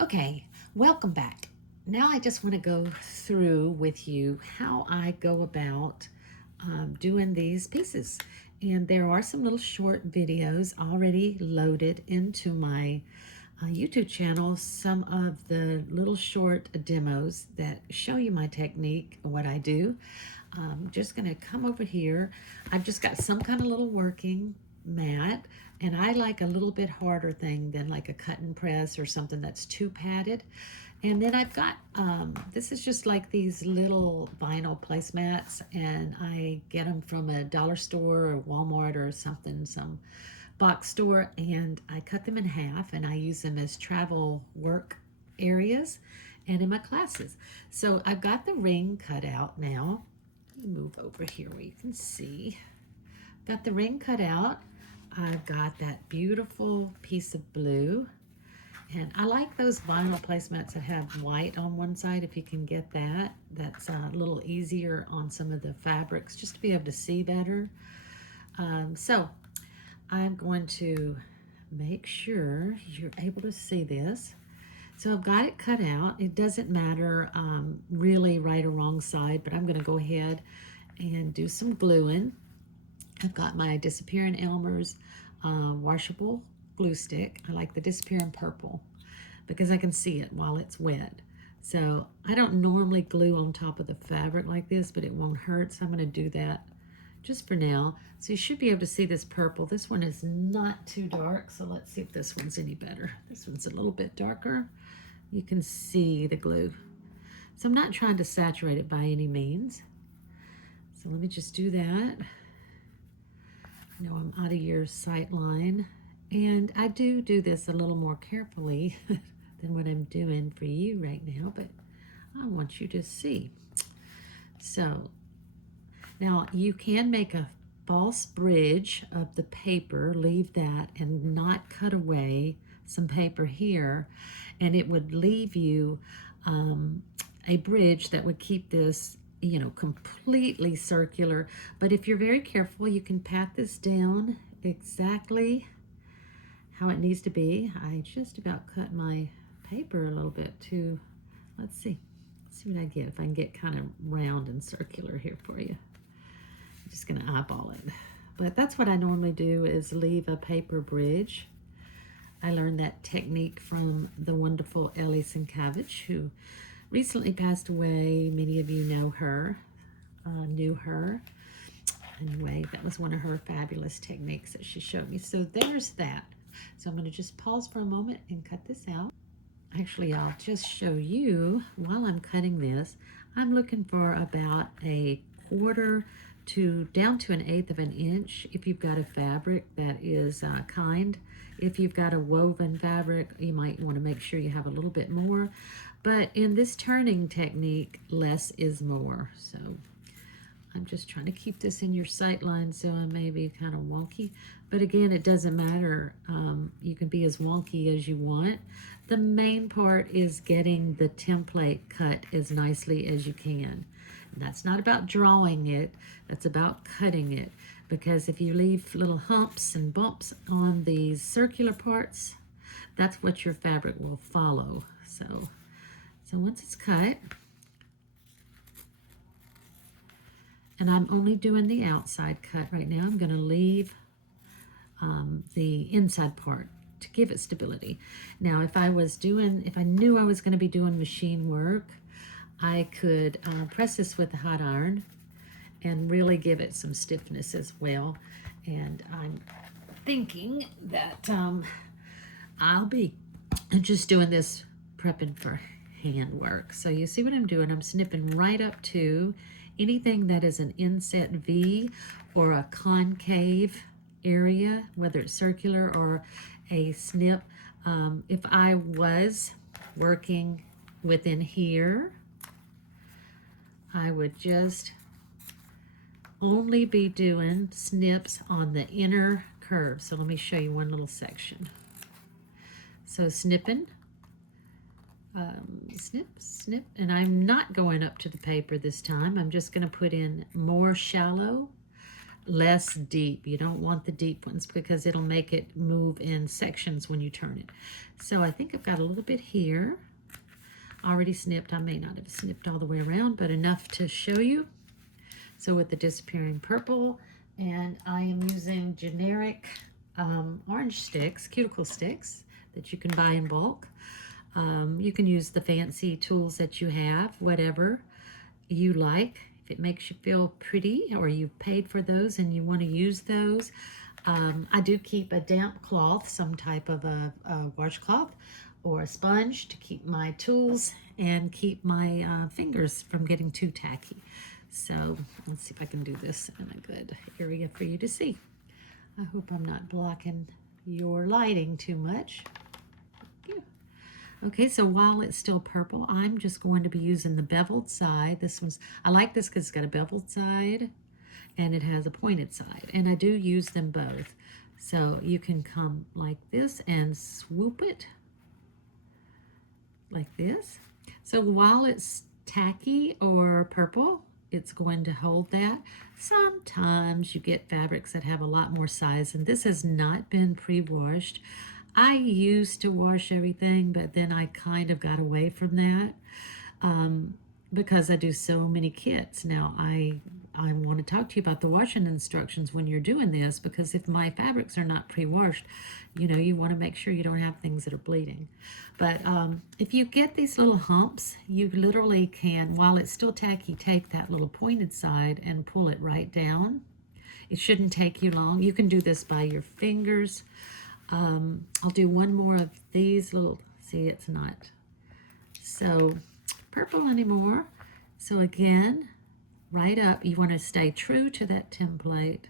Okay, welcome back. Now I just want to go through with you how I go about doing these pieces. And there are some little short videos already loaded into my YouTube channel, some of the little short demos that show you my technique, what I do. I'm just going to come over here. I've just got some kind of little working mat, and I like a little bit harder thing than like a cut and press or something that's too padded. And then I've got, this is just like these little vinyl placemats, and I get them from a dollar store or Walmart or something, some box store, and I cut them in half and I use them as travel work areas and in my classes. So I've got the ring cut out now. Let me move over here where you can see. Got the ring cut out. I've got that beautiful piece of blue. And I like those vinyl placemats that have white on one side, if you can get that. That's a little easier on some of the fabrics, just to be able to see better. So I'm going to make sure you're able to see this. So I've got it cut out. It doesn't matter really right or wrong side, but I'm going to go ahead and do some gluing. I've got my Disappearing Elmer's washable glue stick. I like the Disappearing Purple because I can see it while it's wet. So I don't normally glue on top of the fabric like this, but it won't hurt, so I'm going to do that just for now. So you should be able to see this purple. This one is not too dark, so let's see if this one's any better. This one's a little bit darker. You can see the glue. So I'm not trying to saturate it by any means. So let me just do that. I know I'm out of your sight line, and I do this a little more carefully than what I'm doing for you right now, but I want you to see. So now you can make a false bridge of the paper, leave that and not cut away some paper here, and it would leave you a bridge that would keep this, you know, completely circular. But if you're very careful, you can pat this down exactly how it needs to be. I just about cut my paper a little bit too. Let's see what I get, if I can get kind of round and circular here for you. I'm just going to eyeball it. But that's what I normally do, is leave a paper bridge. I learned that technique from the wonderful Ellie Sienkiewicz, who recently passed away. Many of you know her, knew her. Anyway, that was one of her fabulous techniques that she showed me. So there's that. So I'm going to just pause for a moment and cut this out. Actually, I'll just show you while I'm cutting this. I'm looking for about a quarter to down to 1/8 of an inch if you've got a fabric that is kind. If you've got a woven fabric, you might want to make sure you have a little bit more. But in this turning technique, less is more. So I'm just trying to keep this in your sight line, so I may be kind of wonky. But again, it doesn't matter. You can be as wonky as you want. The main part is getting the template cut as nicely as you can. And that's not about drawing it, that's about cutting it. Because if you leave little humps and bumps on these circular parts, that's what your fabric will follow. So once it's cut, and I'm only doing the outside cut right now, I'm going to leave the inside part to give it stability. Now, if I knew I was going to be doing machine work, I could press this with a hot iron and really give it some stiffness as well. And I'm thinking that I'll be just doing this prepping for hand work. So you see what I'm doing? I'm snipping right up to anything that is an inset V or a concave area, whether it's circular or a snip. If I was working within here, I would just only be doing snips on the inner curve. So let me show you one little section. So snipping, snip, snip, and I'm not going up to the paper this time. I'm just going to put in more shallow less deep. You don't want the deep ones because it'll make it move in sections when you turn it. So I think I've got a little bit here already snipped. I may not have snipped all the way around, but enough to show you. So with the disappearing purple, and I am using generic orange sticks, cuticle sticks that you can buy in bulk. You can use the fancy tools that you have, whatever you like. If it makes you feel pretty or you've paid for those and you want to use those. I do keep a damp cloth, some type of a washcloth or a sponge to keep my tools and keep my fingers from getting too tacky. So let's see if I can do this in a good area for you to see. I hope I'm not blocking your lighting too much. Yeah. Okay, so while it's still purple, I'm just going to be using the beveled side. I like this because it's got a beveled side and it has a pointed side. And I do use them both. So you can come like this and swoop it like this. So while it's tacky or purple, it's going to hold that. Sometimes you get fabrics that have a lot more size, and this has not been pre-washed. I used to wash everything, but then I kind of got away from that because I do so many kits. Now, I want to talk to you about the washing instructions when you're doing this, because if my fabrics are not pre-washed, you want to make sure you don't have things that are bleeding. But if you get these little humps, you literally can, while it's still tacky, take that little pointed side and pull it right down. It shouldn't take you long. You can do this by your fingers. I'll do one more of these little, see, it's not so purple anymore. So again, right up, you want to stay true to that template.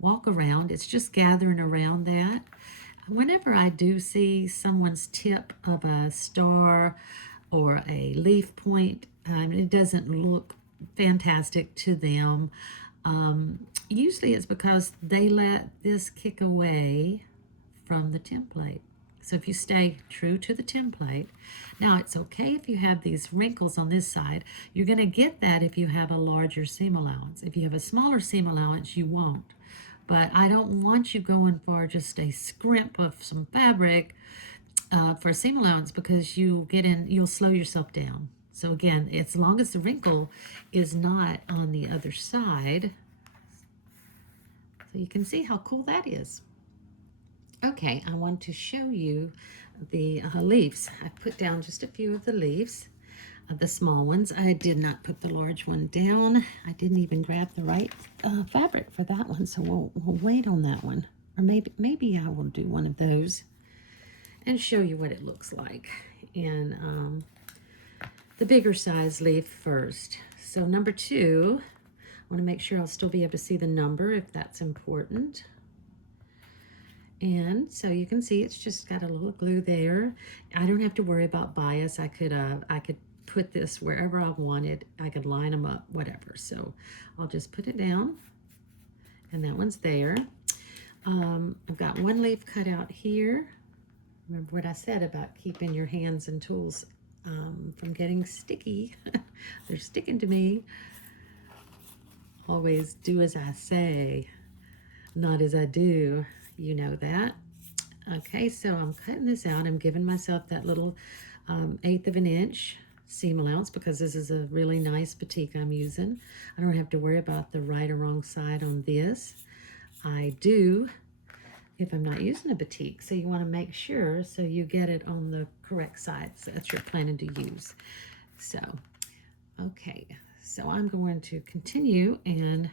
Walk around, it's just gathering around that. Whenever I do see someone's tip of a star or a leaf point, it doesn't look fantastic to them. Usually it's because they let this kick away from the template. So if you stay true to the template, now it's okay if you have these wrinkles on this side. You're going to get that if you have a larger seam allowance. If you have a smaller seam allowance, you won't. But I don't want you going for just a scrimp of some fabric for a seam allowance, because you'll slow yourself down. So again, as long as the wrinkle is not on the other side, so you can see how cool that is. Okay, I want to show you the leaves. I put down just a few of the leaves, the small ones. I did not put the large one down. I didn't even grab the right fabric for that one, so we'll wait on that one. Or maybe I will do one of those and show you what it looks like. And the bigger size leaf first. So number 2, I want to make sure I'll still be able to see the number if that's important. And so you can see it's just got a little glue there. I don't have to worry about bias. I could put this wherever I wanted. I could line them up, whatever. So I'll just put it down, and that one's there. I've got one leaf cut out here. Remember what I said about keeping your hands and tools from getting sticky. They're sticking to me. Always do as I say, not as I do. You know that. Okay, so I'm cutting this out. I'm giving myself that little 1/8 of an inch seam allowance because this is a really nice batik I'm using. I don't have to worry about the right or wrong side on this. I do if I'm not using a batik. So you want to make sure so you get it on the correct side that you're planning to use. So, okay, so I'm going to continue, and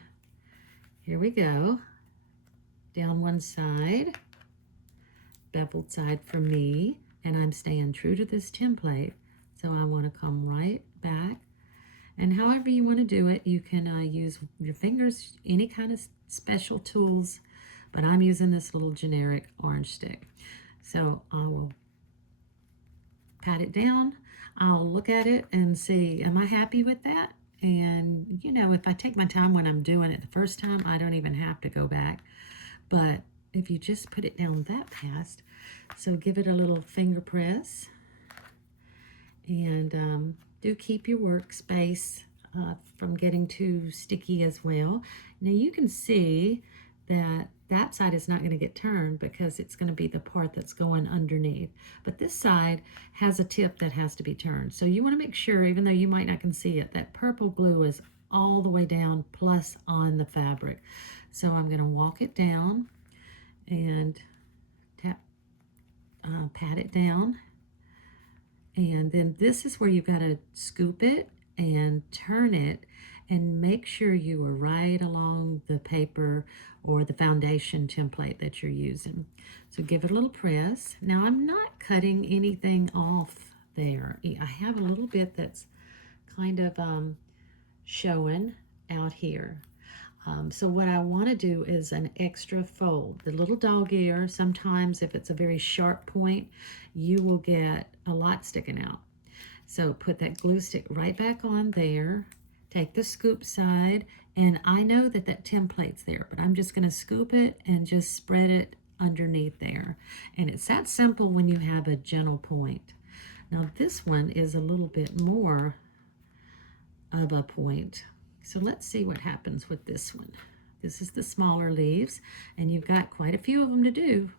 here we go. Down one side, beveled side for me, and I'm staying true to this template. So I want to come right back, and however you want to do it, you can use your fingers, any kind of special tools, but I'm using this little generic orange stick. So I will pat it down. I'll look at it and see, am I happy with that? And if I take my time when I'm doing it the first time, I don't even have to go back. But if you just put it down that fast, so give it a little finger press, and do keep your workspace from getting too sticky as well. Now you can see that that side is not going to get turned because it's going to be the part that's going underneath. But this side has a tip that has to be turned. So you want to make sure, even though you might not can see it, that purple glue is all the way down plus on the fabric. So I'm going to walk it down and pat it down. And then this is where you got to scoop it and turn it and make sure you are right along the paper or the foundation template that you're using. So give it a little press. Now I'm not cutting anything off there. I have a little bit that's kind of showing out here. So what I want to do is an extra fold. The little dog ear, sometimes if it's a very sharp point, you will get a lot sticking out. So put that glue stick right back on there. Take the scoop side, and I know that that template's there, but I'm just going to scoop it and just spread it underneath there. And it's that simple when you have a gentle point. Now this one is a little bit more of a point. So let's see what happens with this one. This is the smaller leaves, and you've got quite a few of them to do.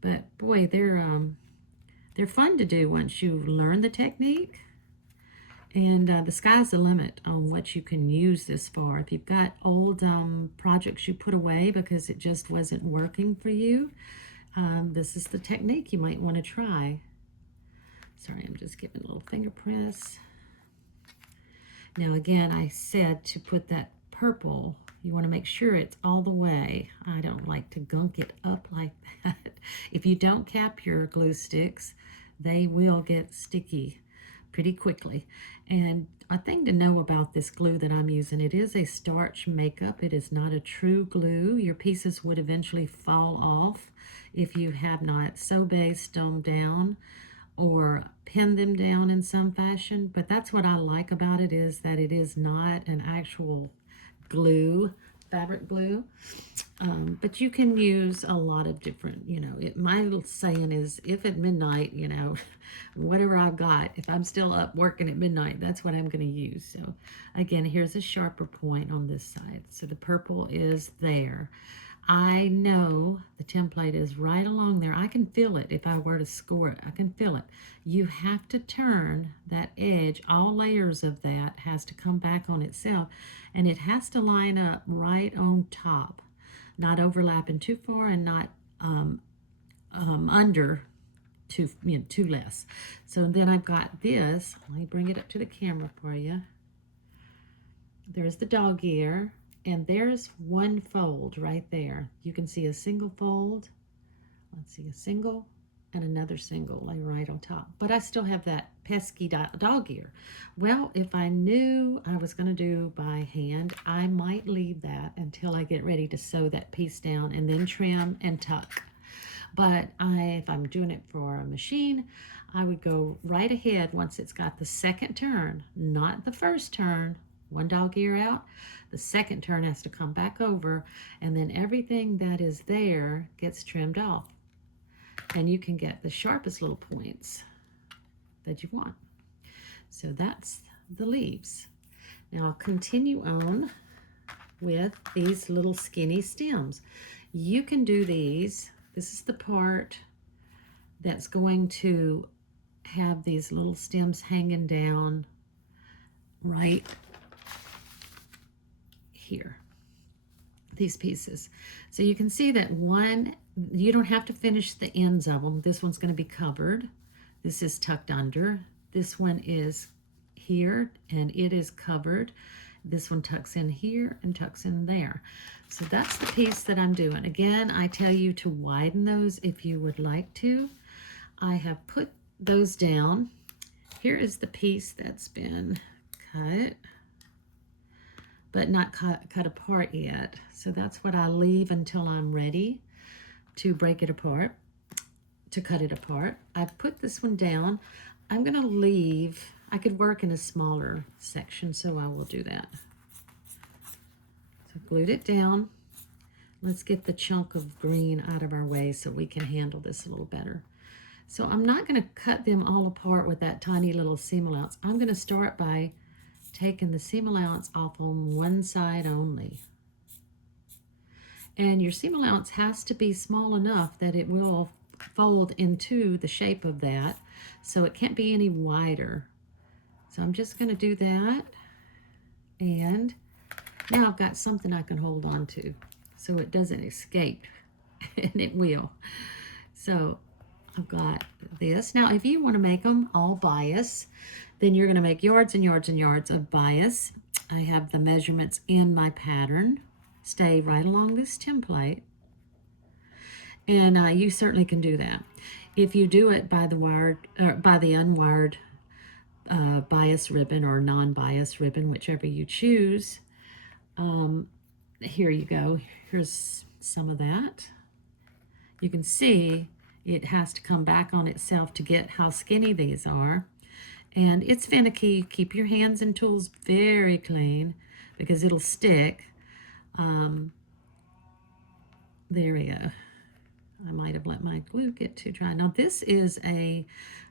But boy, they're fun to do once you learn the technique. And the sky's the limit on what you can use this for. If you've got old projects you put away because it just wasn't working for you, this is the technique you might want to try. Sorry, I'm just giving a little finger press. Now again, I said to put that purple, you want to make sure it's all the way. I don't like to gunk it up like that. If you don't cap your glue sticks, they will get sticky pretty quickly. And a thing to know about this glue that I'm using, it is a starch makeup. It is not a true glue. Your pieces would eventually fall off if you have not so-based them down or pin them down in some fashion. But that's what I like about it, is that it is not an actual glue, fabric glue. But you can use a lot of different, my little saying is, if at midnight, whatever I've got, if I'm still up working at midnight, that's what I'm going to use. So again, here's a sharper point on this side. So the purple is there. I know the template is right along there. I can feel it if I were to score it. I can feel it. You have to turn that edge. All layers of that has to come back on itself, and it has to line up right on top, not overlapping too far and not under too less. So then I've got this. Let me bring it up to the camera for you. There's the dog ear. And there's one fold right there. You can see a single fold. Let's see, a single and another single lay right on top. But I still have that pesky dog ear. Well, if I knew I was going to do by hand, I might leave that until I get ready to sew that piece down and then trim and tuck. But if I'm doing it for a machine, I would go right ahead once it's got the second turn, not the first turn. One dog ear out, the second turn has to come back over, and then everything that is there gets trimmed off. And you can get the sharpest little points that you want. So that's the leaves. Now I'll continue on with these little skinny stems. You can do these. This is the part that's going to have these little stems hanging down right here, these pieces. So you can see that one, you don't have to finish the ends of them. This one's going to be covered. This is tucked under. This one is here and it is covered. This one tucks in here and tucks in there. So that's the piece that I'm doing. Again, I tell you to widen those if you would like to. I have put those down. Here is the piece that's been cut, but not cut apart yet. So that's what I leave until I'm ready to break it apart, to cut it apart. I've put this one down. I'm gonna leave, I could work in a smaller section, so I will do that. So glued it down. Let's get the chunk of green out of our way so we can handle this a little better. So I'm not gonna cut them all apart with that tiny little seam allowance. I'm gonna start by taking the seam allowance off on one side only. And your seam allowance has to be small enough that it will fold into the shape of that, so it can't be any wider. So I'm just going to do that, and now I've got something I can hold on to so it doesn't escape, and it will. So I've got this. Now, if you want to make them all bias, then you're going to make yards and yards and yards of bias. I have the measurements in my pattern. Stay right along this template. And you certainly can do that. If you do it by the wired, or by the unwired bias ribbon or non-bias ribbon, whichever you choose, here you go. Here's some of that. You can see it has to come back on itself to get how skinny these are. And it's finicky. Keep your hands and tools very clean because it'll stick. There we go. I might have let my glue get too dry. Now this is a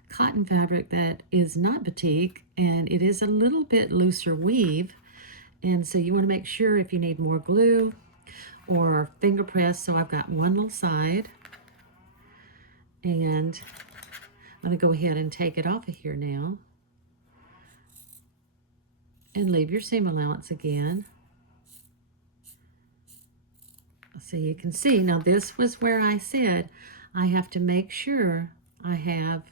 cotton fabric that is not batik, and it is a little bit looser weave. And so you want to make sure if you need more glue or finger press. So I've got one little side, and I'm going to go ahead and take it off of here now. And leave your seam allowance again. So you can see, now this was where I said I have to make sure I have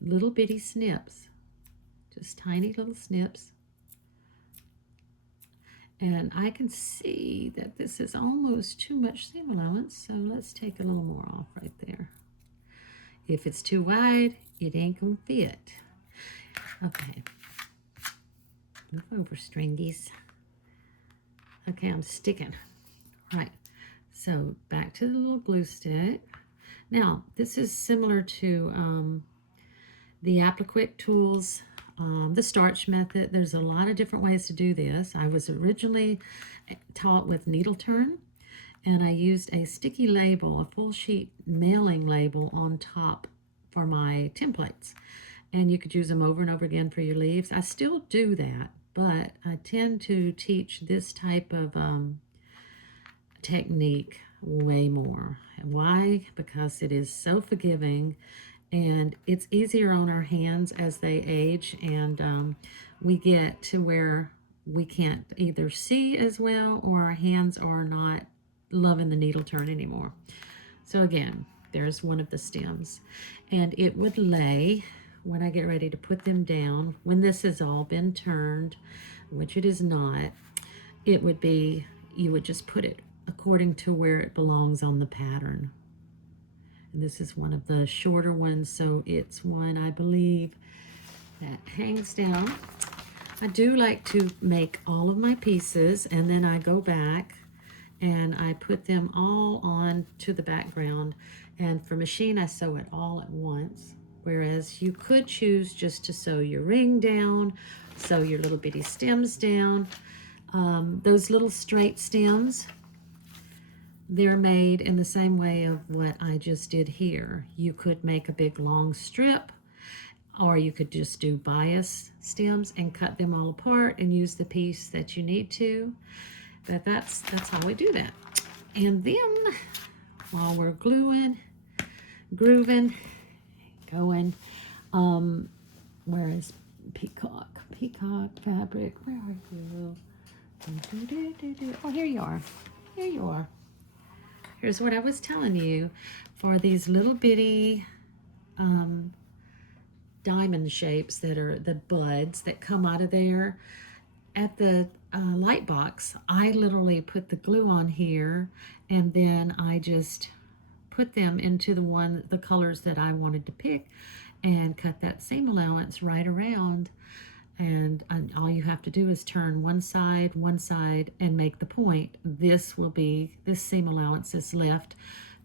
little bitty snips, just tiny little snips. And I can see that this is almost too much seam allowance, so let's take a little more off right there. If it's too wide, it ain't gonna fit. Okay, move over, stringies. Okay, I'm sticking. Right. So back to the little glue stick. Now, this is similar to the Applique tools, the starch method. There's a lot of different ways to do this. I was originally taught with needle turn, and I used a sticky label, a full sheet mailing label on top for my templates. And you could use them over and over again for your leaves. I still do that, but I tend to teach this type of technique way more. Why? Because it is so forgiving, and it's easier on our hands as they age, and we get to where we can't either see as well, or our hands are not loving the needle turn anymore. So again, there's one of the stems, and it would lay when I get ready to put them down. When this has all been turned, which it is not, it would be, you would just put it according to where it belongs on the pattern. And this is one of the shorter ones, so it's one, I believe, that hangs down. I do like to make all of my pieces, and then I go back and I put them all on to the background, and for machine I sew it all at once, whereas you could choose just to sew your ring down, sew your little bitty stems down. Those little straight stems, they're made in the same way of what I just did here. You could make a big long strip, or you could just do bias stems and cut them all apart and use the piece that you need to. But that's how we do that. And then while we're gluing, grooving, going, where is Peacock fabric? Where are you? Oh, here you are. Here you are. Here's what I was telling you. For these little bitty diamond shapes that are the buds that come out of there, at the light box, I literally put the glue on here, and then I just put them into the colors that I wanted to pick, and cut that seam allowance right around. And all you have to do is turn one side, and make the point. This seam allowance is left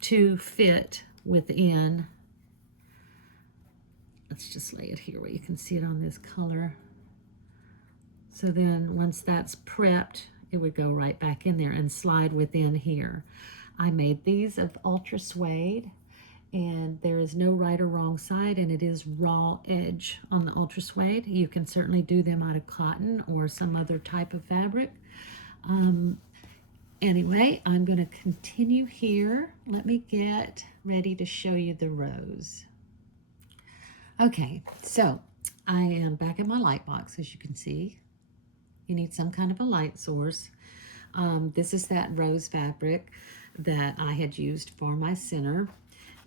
to fit within. Let's just lay it here where you can see it on this color. So then once that's prepped, it would go right back in there and slide within here. I made these of ultra suede, and there is no right or wrong side, and it is raw edge on the Ultra Suede. You can certainly do them out of cotton or some other type of fabric. Anyway, I'm going to continue here. Let me get ready to show you the rows. Okay, so I am back at my light box, as you can see. You need some kind of a light source. This is that rose fabric that I had used for my center.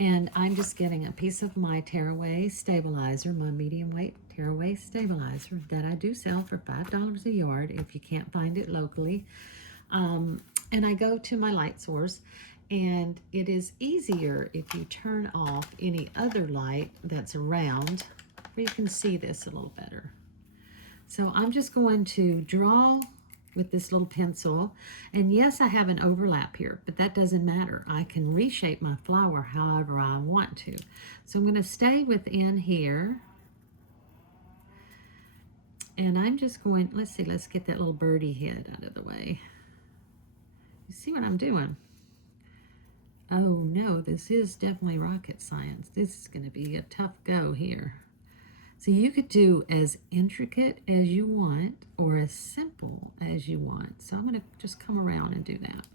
And I'm just getting a piece of my tearaway stabilizer, my medium weight tearaway stabilizer that I do sell for $5 a yard if you can't find it locally. And I go to my light source, and it is easier if you turn off any other light that's around where you can see this a little better. So I'm just going to draw with this little pencil, and yes, I have an overlap here, but that doesn't matter. I can reshape my flower however I want to. So I'm going to stay within here, and I'm just going, let's get that little birdie head out of the way. You see what I'm doing? Oh no, this is definitely rocket science. This is going to be a tough go here. So you could do as intricate as you want or as simple as you want. So I'm going to just come around and do that.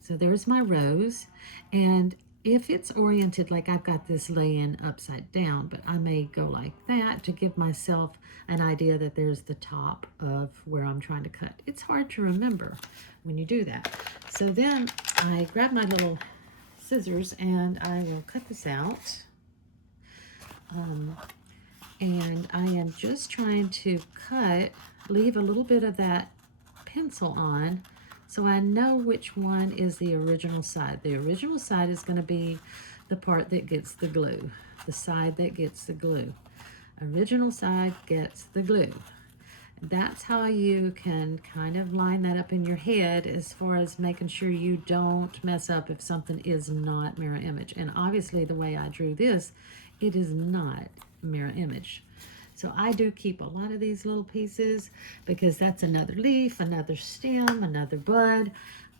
So there's my rose. And if it's oriented like I've got this laying upside down, but I may go like that to give myself an idea that there's the top of where I'm trying to cut. It's hard to remember when you do that. So then I grab my little scissors and I will cut this out. And I am just trying to leave a little bit of that pencil on so I know which one is the original side. The original side is going to be the part that gets the glue, the side that gets the glue. Original side gets the glue. That's how you can kind of line that up in your head as far as making sure you don't mess up if something is not mirror image. And obviously the way I drew this, it is not mirror image. So I do keep a lot of these little pieces because that's another leaf, another stem, another bud.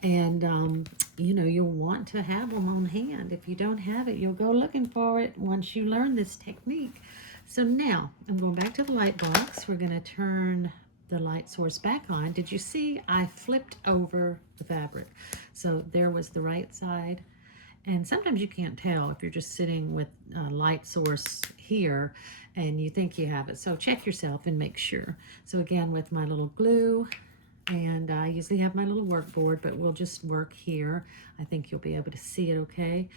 And, you know, you'll want to have them on hand. If you don't have it, you'll go looking for it once you learn this technique. So now I'm going back to the light box. We're going to turn the light source back on. Did you see I flipped over the fabric? So there was the right side. And sometimes you can't tell if you're just sitting with a light source here and you think you have it. So check yourself and make sure. So again, with my little glue, and I usually have my little work board, but we'll just work here. I think you'll be able to see it okay.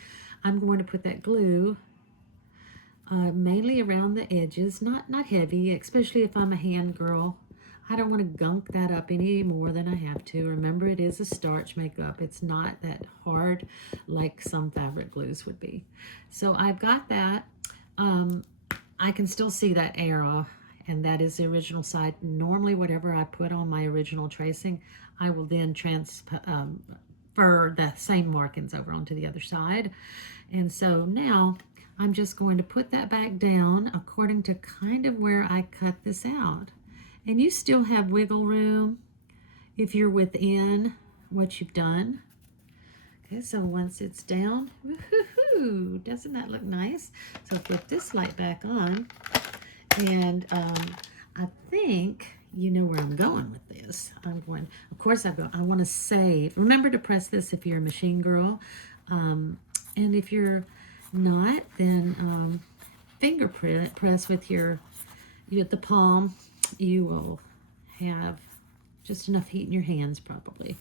I'm going to put that glue mainly around the edges, not heavy, especially if I'm a hand girl. I don't want to gunk that up any more than I have to. Remember, it is a starch makeup. It's not that hard like some fabric glues would be. So I've got that. I can still see that arrow, and that is the original side. Normally, whatever I put on my original tracing, I will then transfer the same markings over onto the other side. And so now I'm just going to put that back down according to kind of where I cut this out. And you still have wiggle room if you're within what you've done. Okay, so once it's down, woohoo, doesn't that look nice? So flip this light back on, and I think you know where I'm going with this. Of course I want to save. Remember to press this if you're a machine girl. And if you're not, then finger press with the palm. You will have just enough heat in your hands probably.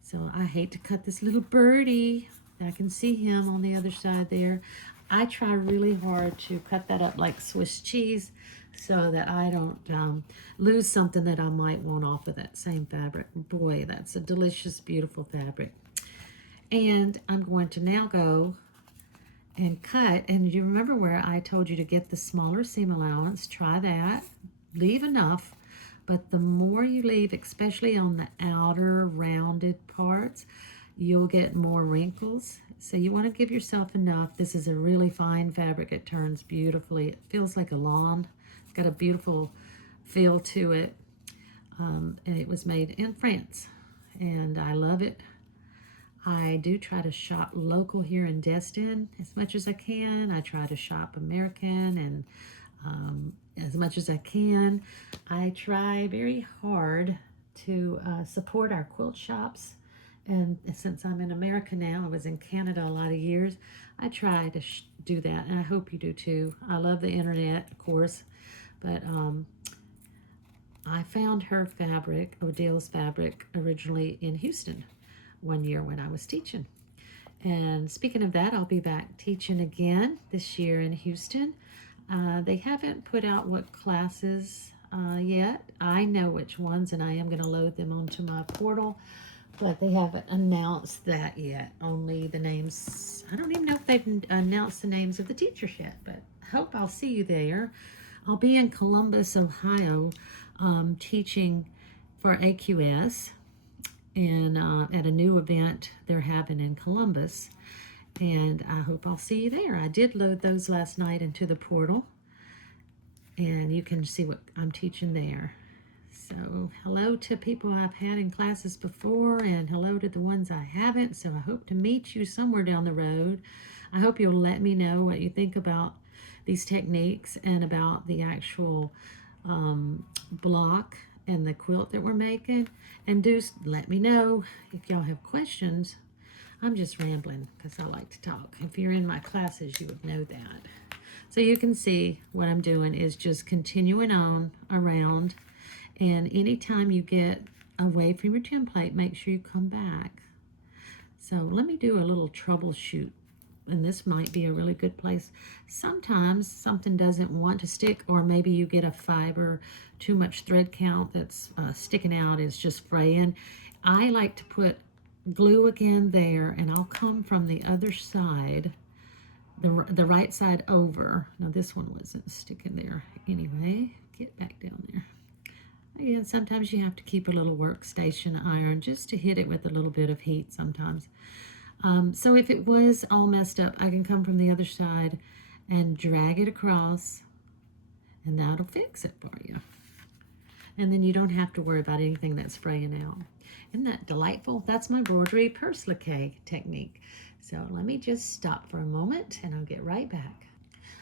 So I hate to cut this little birdie. I can see him on the other side there. I try really hard to cut that up like Swiss cheese so that I don't lose something that I might want off of that same fabric. Boy, that's a delicious, beautiful fabric. And I'm going to now go and cut. And you remember where I told you to get the smaller seam allowance? Try that. Leave enough, but the more you leave, especially on the outer rounded parts, you'll get more wrinkles. So you want to give yourself enough. This is a really fine fabric. It turns beautifully. It feels like a lawn. It's got a beautiful feel to it. And it was made in France, and I love it. I do try to shop local here in Destin as much as I can. I try to shop American and as much as I can. I try very hard to support our quilt shops. And since I'm in America now, I was in Canada a lot of years, I try to do that. And I hope you do too. I love the internet, of course, but I found her fabric, Odell's fabric, originally in Houston one year when I was teaching. And speaking of that, I'll be back teaching again this year in Houston. They haven't put out what classes yet. I know which ones, and I am going to load them onto my portal, but they haven't announced that yet. Only the names. I don't even know if they've announced the names of the teachers yet, but I hope I'll see you there. I'll be in Columbus, Ohio, teaching for AQS and at a new event they're having in Columbus, and I hope I'll see you there. I did load those last night into the portal, and you can see what I'm teaching there. So hello to people I've had in classes before, and hello to the ones I haven't. So I hope to meet you somewhere down the road. I hope you'll let me know what you think about these techniques and about the actual block and the quilt that we're making. And do let me know if y'all have questions. I'm just rambling because I like to talk. If you're in my classes, you would know that. So you can see what I'm doing is just continuing on around. And anytime you get away from your template, make sure you come back. So let me do a little troubleshoot. And this might be a really good place. Sometimes something doesn't want to stick, or maybe you get a fiber, too much thread count that's sticking out, is just fraying. I like to put glue again there, and I'll come from the other side, the right side over. Now this one wasn't sticking there anyway. Get back down there. Again, sometimes you have to keep a little workstation iron just to hit it with a little bit of heat sometimes. So if it was all messed up, I can come from the other side and drag it across, and that'll fix it for you. And then you don't have to worry about anything that's fraying out. Isn't that delightful? That's my embroidery persique technique. So let me just stop for a moment, and I'll get right back.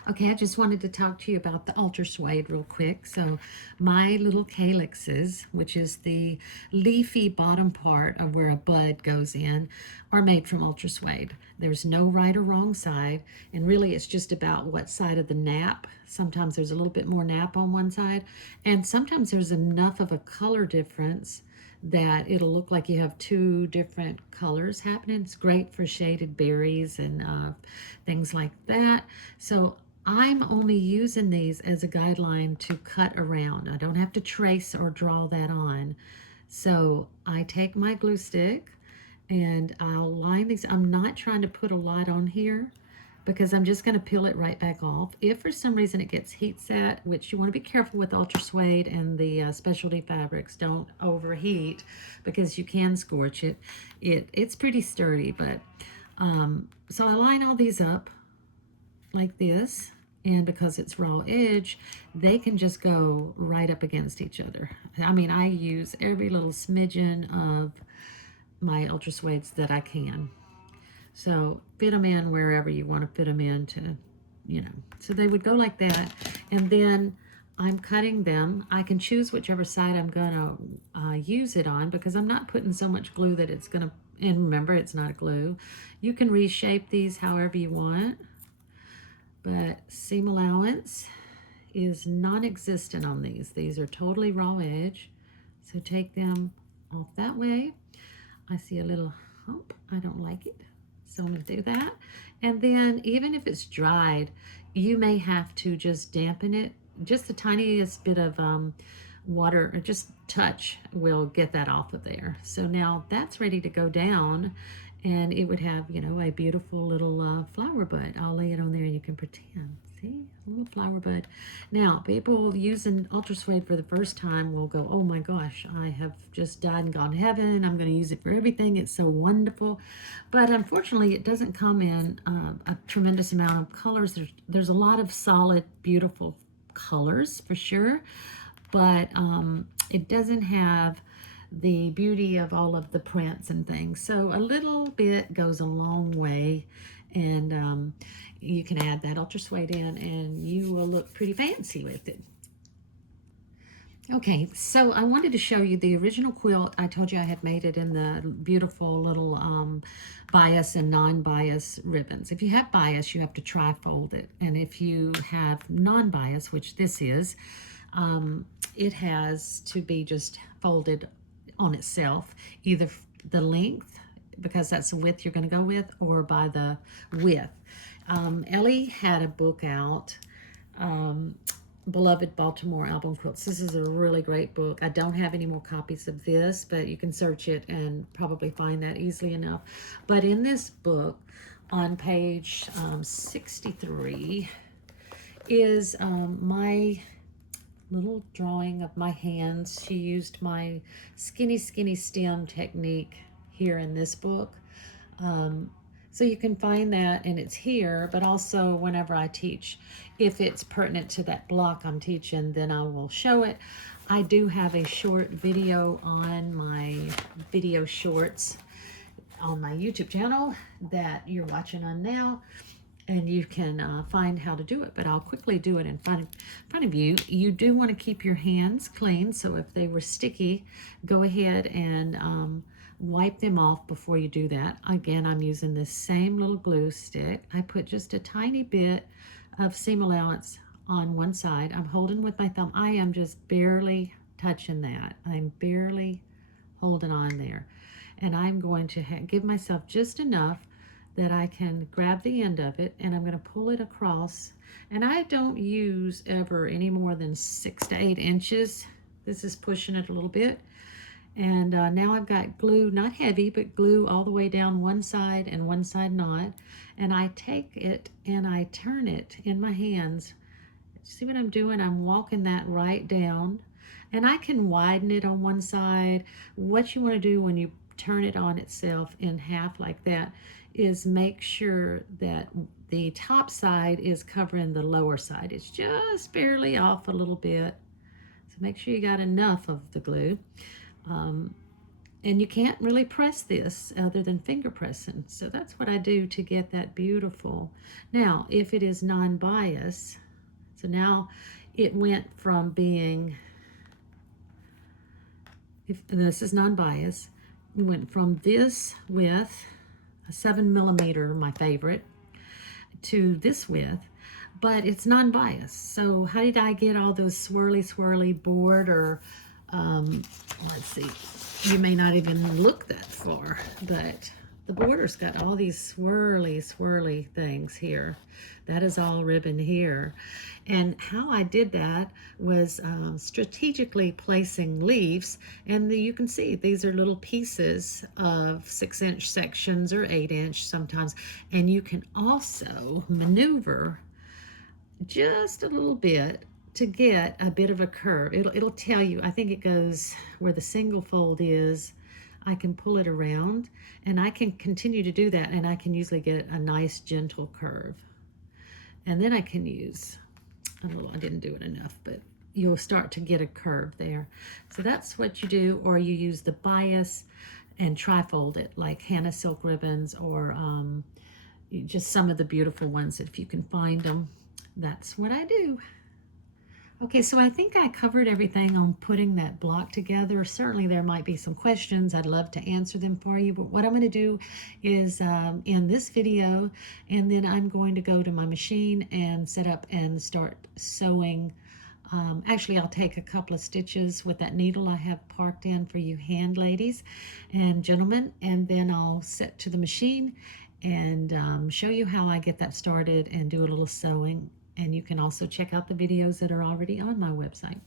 Okay, I just wanted to talk to you about the ultra suede real quick. So my little calyxes, which is the leafy bottom part of where a bud goes in, are made from ultra suede. There's no right or wrong side, and really it's just about what side of the nap. Sometimes there's a little bit more nap on one side, and sometimes there's enough of a color difference that it'll look like you have two different colors happening. It's great for shaded berries and things like that. So I'm only using these as a guideline to cut around. I don't have to trace or draw that on. So I take my glue stick and I'll line these. I'm not trying to put a lot on here because I'm just going to peel it right back off. If for some reason it gets heat set, which you want to be careful with ultra suede and the specialty fabrics, don't overheat because you can scorch it. It's pretty sturdy, but so I line all these up like this, and because it's raw edge, they can just go right up against each other. I mean, I use every little smidgen of my ultra suedes that I can. So fit them in wherever you want to fit them in to, so they would go like that. And then I'm cutting them. I can choose whichever side I'm going to use it on, because I'm not putting so much glue that it's going to, and remember, it's not glue. You can reshape these however you want, but seam allowance is non-existent on these. These are totally raw edge. So take them off that way. I see a little hump. I don't like it. So I'm going to do that. And then even if it's dried, you may have to just dampen it. Just the tiniest bit of water, or just touch, will get that off of there. So now that's ready to go down, and it would have, a beautiful little flower bud. I'll lay it on there and you can pretend. See, a little flower bud. Now, people using ultra suede for the first time will go, oh my gosh, I have just died and gone to heaven. I'm going to use it for everything. It's so wonderful. But unfortunately, it doesn't come in a tremendous amount of colors. There's a lot of solid, beautiful colors for sure, but it doesn't have the beauty of all of the prints and things. So a little bit goes a long way, and you can add that ultra suede in and you will look pretty fancy with it. Okay, so I wanted to show you the original quilt. I told you I had made it in the beautiful little bias and non-bias ribbons. If you have bias, you have to tri-fold it. And if you have non-bias, which this is, it has to be just folded on itself, either the length, because that's the width you're going to go with, or by the width. Ellie had a book out, Beloved Baltimore Album Quilts. This is a really great book. I don't have any more copies of this, but you can search it and probably find that easily enough. But in this book, on page 63, is my little drawing of my hands. She used my skinny stem technique here in this book. So you can find that, and it's here, but also whenever I teach, if it's pertinent to that block I'm teaching, then I will show it. I do have a short video on my video shorts on my YouTube channel that you're watching on now, and you can find how to do it, but I'll quickly do it in front of you. You do want to keep your hands clean, so if they were sticky, go ahead and wipe them off before you do that. Again, I'm using this same little glue stick. I put just a tiny bit of seam allowance on one side. I'm holding with my thumb. I am just barely touching that. I'm barely holding on there. And I'm going to give myself just enough that I can grab the end of it, and I'm going to pull it across. And I don't use ever any more than 6 to 8 inches. This is pushing it a little bit. And now I've got glue, not heavy, but glue all the way down one side and one side not. And I take it and I turn it in my hands. See what I'm doing? I'm walking that right down. And I can widen it on one side. What you want to do when you turn it on itself in half like that is make sure that the top side is covering the lower side. It's just barely off a little bit. So make sure you got enough of the glue. And you can't really press this other than finger pressing. So that's what I do to get that beautiful. Now, if it is non-bias, so now it went from being, if this is non-bias, it went from this width, a 7mm, my favorite, to this width, but it's non-bias. So how did I get all those swirly border? Let's see, you may not even look that far, but the border's got all these swirly things here. That is all ribbon here. And how I did that was strategically placing leaves, and you can see these are little pieces of 6-inch sections or 8-inch sometimes, and you can also maneuver just a little bit to get a bit of a curve. It'll tell you, I think it goes where the single fold is. I can pull it around, and I can continue to do that, and I can usually get a nice gentle curve. And then I can use a little, I didn't do it enough, but you'll start to get a curve there. So that's what you do, or you use the bias and tri-fold it like Hannah silk ribbons, or just some of the beautiful ones if you can find them. That's what I do. Okay, so I think I covered everything on putting that block together. Certainly there might be some questions. I'd love to answer them for you, but what I'm going to do is end this video, and then I'm going to go to my machine and set up and start sewing. Actually, I'll take a couple of stitches with that needle I have parked in for you hand ladies and gentlemen, and then I'll set to the machine and show you how I get that started and do a little sewing. And you can also check out the videos that are already on my website.